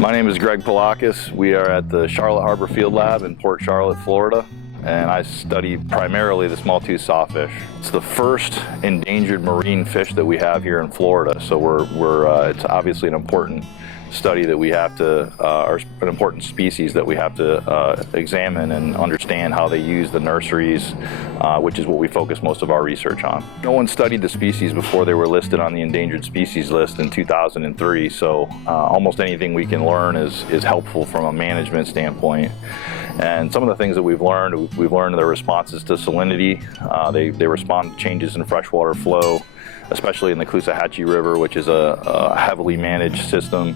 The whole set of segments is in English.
My name is Greg Polakis. We are at the Charlotte Harbor Field Lab in Port Charlotte, Florida, and I study primarily the smalltooth sawfish. It's the first endangered marine fish that we have here in Florida, so it's obviously an important study that we have to, or an important species that we have to examine and understand how they use the nurseries, which is what we focus most of our research on. No one studied the species before they were listed on the endangered species list in 2003, so almost anything we can learn is helpful from a management standpoint. And some of the things that we've learned their responses to salinity. They respond to changes in freshwater flow, especially in the Caloosahatchee River, which is a heavily managed system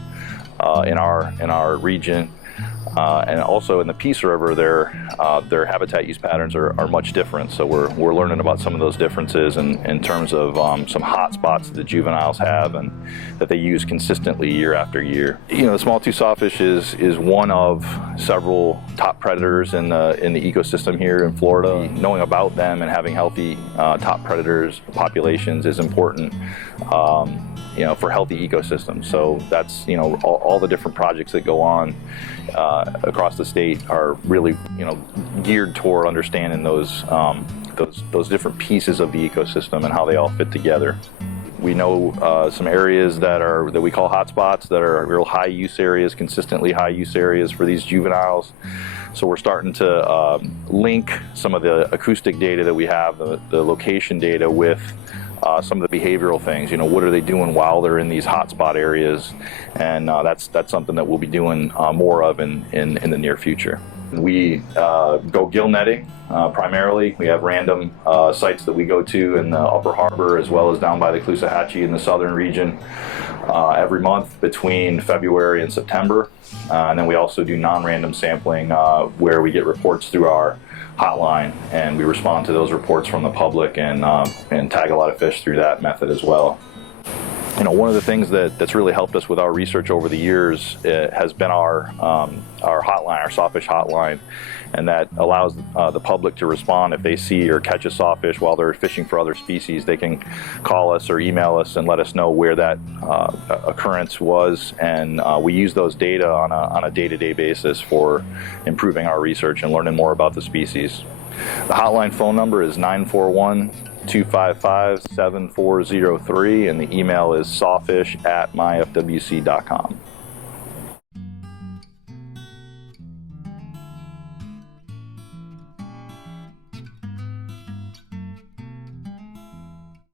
in our region, and also in the Peace River, their habitat use patterns are much different. So we're learning about some of those differences in terms of some hot spots that the juveniles have and that they use consistently year after year. You know, the smalltooth sawfish is one of several top predators in the ecosystem here in Florida. Knowing about them and having healthy top predators populations is important. For healthy ecosystems. So that's, all the different projects that go on across the state are really, geared toward understanding those different pieces of the ecosystem and how they all fit together. We know some areas that we call hotspots that are real high use areas, consistently high use areas for these juveniles. So we're starting to link some of the acoustic data that we have, the location data, with some of the behavioral things. What are they doing while they're in these hotspot areas? And that's something that we'll be doing more of in the near future. We go gill netting primarily. We have random sites that we go to in the Upper Harbor as well as down by the Caloosahatchee in the southern region every month between February and September. And then we also do non-random sampling where we get reports through our hotline, and we respond to those reports from the public and tag a lot of fish through that method as well. One of the things that's really helped us with our research over the years has been our hotline, our sawfish hotline, and that allows the public to respond if they see or catch a sawfish while they're fishing for other species. They can call us or email us and let us know where that occurrence was, and we use those data on a day-to-day basis for improving our research and learning more about the species. The hotline phone number is 941-255-7403, and the email is sawfish@myfwc.com.